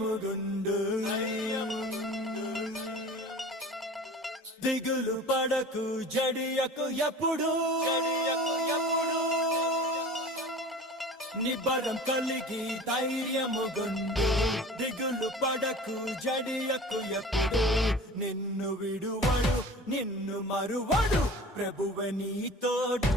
ధైర్యముగుండు దిగులు పడకు జడియకు ఎప్పుడు నిబ్బరం కలిగి ధైర్యముగుండు దిగులు పడకు జడియకు ఎప్పుడు నిన్ను విడువడు నిన్ను మరువడు ప్రభువే నీ తోడు.